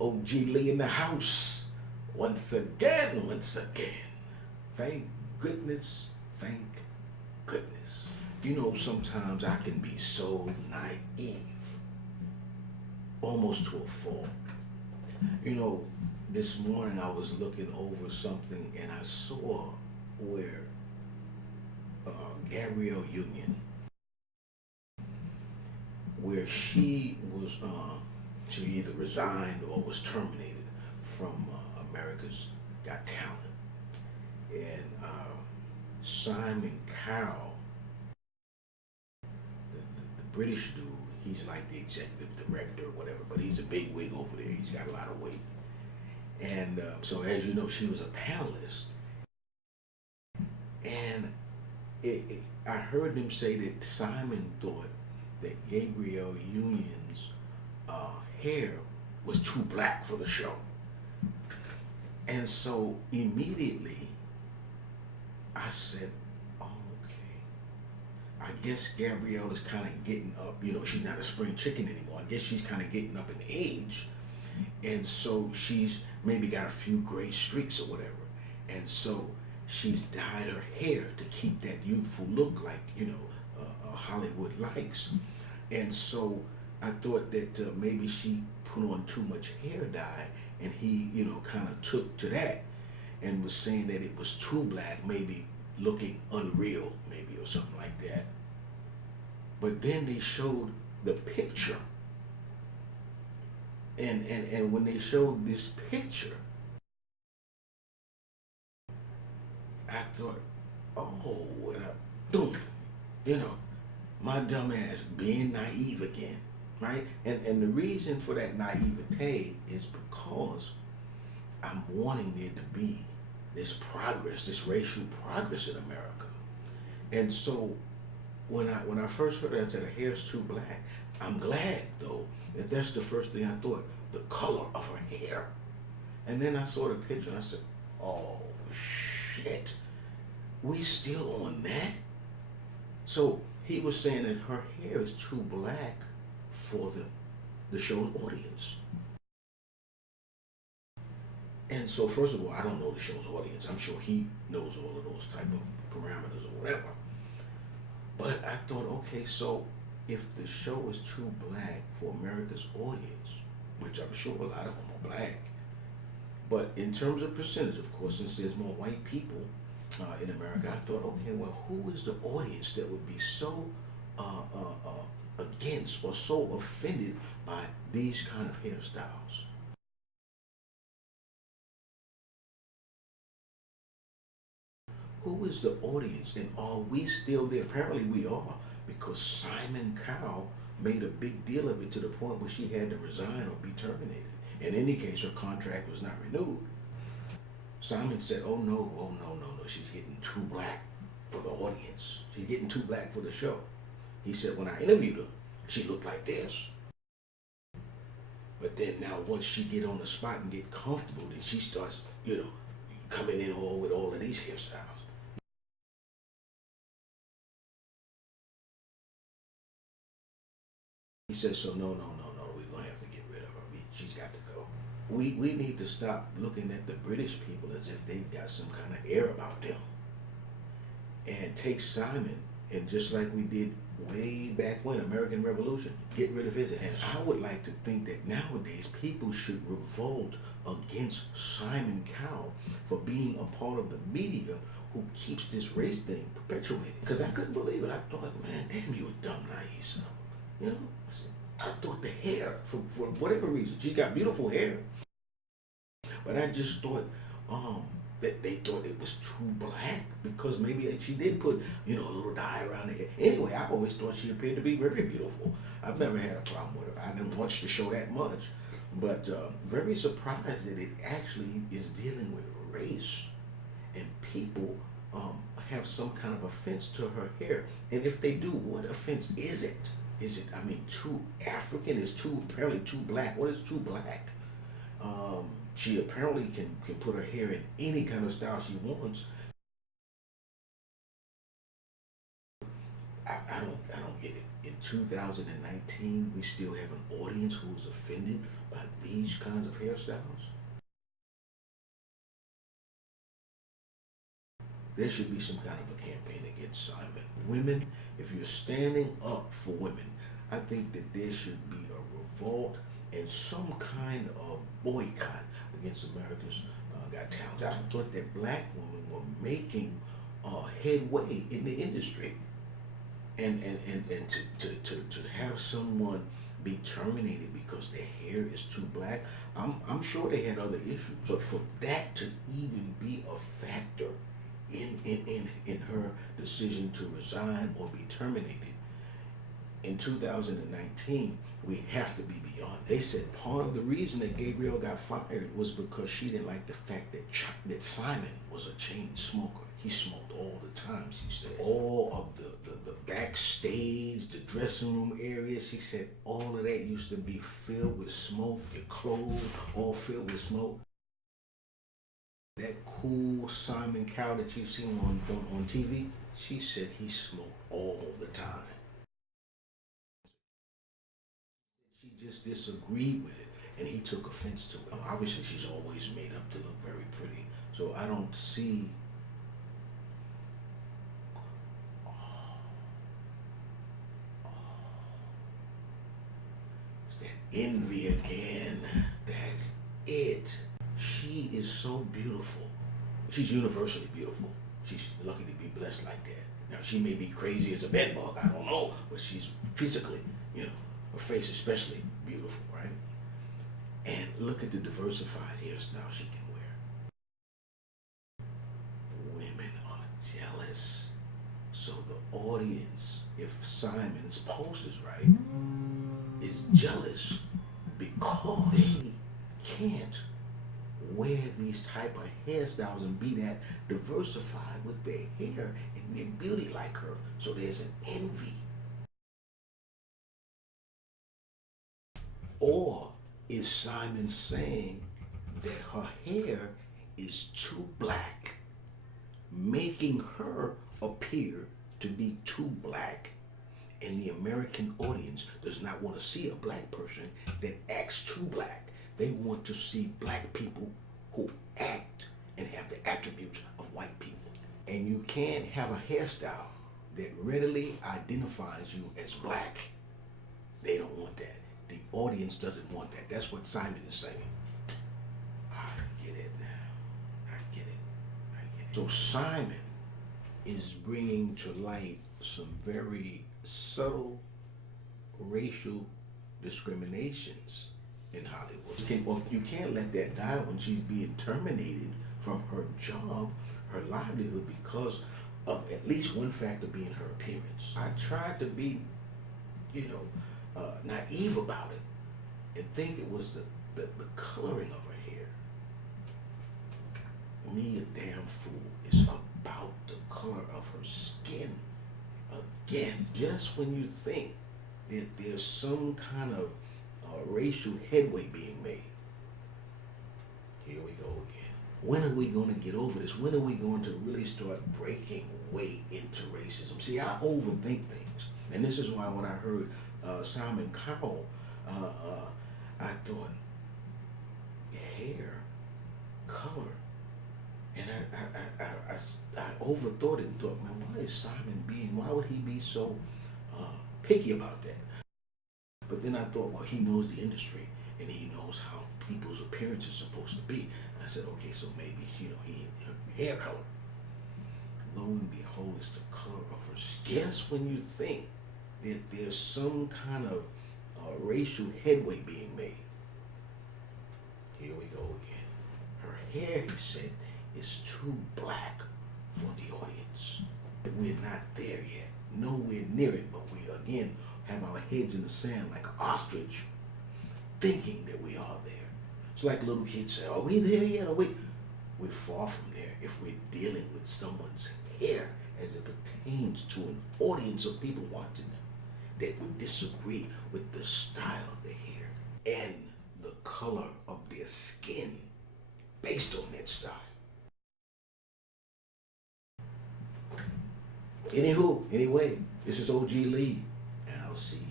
OG Lee in the house. Once again, once again. Thank goodness, thank goodness. You know, sometimes I can be so naive, almost to a fault. You know, this morning I was looking over something and I saw where Gabrielle Union, where she either resigned or was terminated from America's Got Talent. And Simon Cowell, the British dude, he's like the executive director or whatever, but he's a big wig over there. He's got a lot of weight. And so, as you know, she was a panelist. And I heard him say that Simon thought that Gabrielle Union's hair was too black for the show. And so immediately I said, oh, okay. I guess Gabrielle is kind of getting up. You know, she's not a spring chicken anymore. I guess she's kind of getting up in age. And so she's maybe got a few gray streaks or whatever. And so she's dyed her hair to keep that youthful look like, you know, Hollywood likes. And so I thought that maybe she put on too much hair dye, and he, you know, kind of took to that and was saying that it was too black, maybe looking unreal, maybe, or something like that. But then they showed the picture. And when they showed this picture, I thought, oh, and boom, you know, my dumb ass being naive again, right? And the reason for that naivete is because I'm wanting there to be this progress, this racial progress in America. And so when I first heard it, I said her hair's too black. I'm glad though that that's the first thing I thought, the color of her hair. And then I saw the picture and I said, oh shit, we still on that? So he was saying that her hair is too black for the show's audience. And so first of all, I don't know the show's audience. I'm sure he knows all of those type of parameters or whatever. But I thought, okay, so if the show is too black for America's audience, which I'm sure a lot of them are black, but in terms of percentage, of course, since there's more white people in America, I thought, okay, well, who is the audience that would be so against or so offended by these kind of hairstyles? Who is the audience, and are we still there? Apparently we are, because Simon Cowell made a big deal of it to the point where she had to resign or be terminated. In any case, her contract was not renewed. Simon said, oh no, she's getting too black for the audience. She's getting too black for the show. He said, when I interviewed her, she looked like this. But then now once she get on the spot and get comfortable, then she starts, you know, coming in all with all of these hairstyles. He said, so no, we're gonna have to get rid of her. She's got to go. We need to stop looking at the British people as if they've got some kind of air about them. And take Simon, and just like we did way back when, American Revolution, get rid of his ass. And I would like to think that nowadays people should revolt against Simon Cowell for being a part of the media who keeps this race thing perpetuated. Because I couldn't believe it. I thought, man, damn, you a dumb, naive son. You know, I thought the hair, for whatever reason, she's got beautiful hair, but I just thought that they thought it was too black because maybe she did put, you know, a little dye around it. Anyway, I always thought she appeared to be very beautiful. I've never had a problem with her. I didn't watch the show that much, but very surprised that it actually is dealing with race, and people have some kind of offense to her hair. And if they do, what offense is it? Is it, I mean, too African? Is too, apparently too black? What is too black? She apparently can put her hair in any kind of style she wants. I don't get it. In 2019, we still have an audience who is offended by about these kinds of hairstyles, there should be some kind of a campaign against Simon. Women, if you're standing up for women, I think that there should be a revolt and some kind of boycott against America's Got Talent. I thought that black women were making headway in the industry. And to have someone be terminated because their hair is too black, I'm sure they had other issues, but for that to even be a factor in her decision to resign or be terminated in 2019, we have to be beyond. They said part of the reason that Gabrielle got fired was because she didn't like the fact that Simon was a chain smoker. He smoked all the time, she said. All of the backstage, the dressing room area, she said all of that used to be filled with smoke, your clothes all filled with smoke. That cool Simon Cowell that you've seen on TV, she said he smoked all the time. She just disagreed with it, and he took offense to it. Obviously, she's always made up to look very pretty, so I don't see. It's that envy again. That's it. She is so beautiful. She's universally beautiful. She's lucky to be blessed like that. Now, she may be crazy as a bedbug, I don't know, but she's physically, her face especially beautiful, right? And look at the diversified hairstyle she can wear. Women are jealous. So the audience, if Simon's post is right, is jealous because they can't wear these type of hairstyles and be that diversified with their hair and their beauty like her. So there's an envy. Or is Simon saying that her hair is too black, making her appear to be too black, and the American audience does not want to see a black person that acts too black. They want to see black people who act and have the attributes of white people. And you can't have a hairstyle that readily identifies you as black. They don't want that. The audience doesn't want that. That's what Simon is saying. I get it now. I get it. So Simon is bringing to light some very subtle racial discriminations in Hollywood. You can't let that die when she's being terminated from her job, her livelihood, because of at least one factor being her appearance. I tried to be, naive about it and think it was the coloring of her hair. Me a damn fool. It's about the color of her skin. Again, just when you think that there's some kind of racial headway being made, here we go again. When are we going to get over this? When are we going to really start breaking way into racism? See, I overthink things, and this is why when I heard Simon Cowell, I thought hair, color, and I overthought it and thought, man, why would he be so picky about that? But then I thought, well, he knows the industry and he knows how people's appearance is supposed to be. And I said, okay, so maybe, her hair color. Lo and behold, it's the color of her skin. Just when you think that there's some kind of racial headway being made, here we go again. Her hair, he said, is too black for the audience. We're not there yet, nowhere near it, but we again have our heads in the sand like an ostrich, thinking that we are there. It's like little kids say, are we there yet? We're far from there if we're dealing with someone's hair as it pertains to an audience of people watching them that would disagree with the style of their hair and the color of their skin based on that style. Anyway, this is OG Lee, and I'll see you.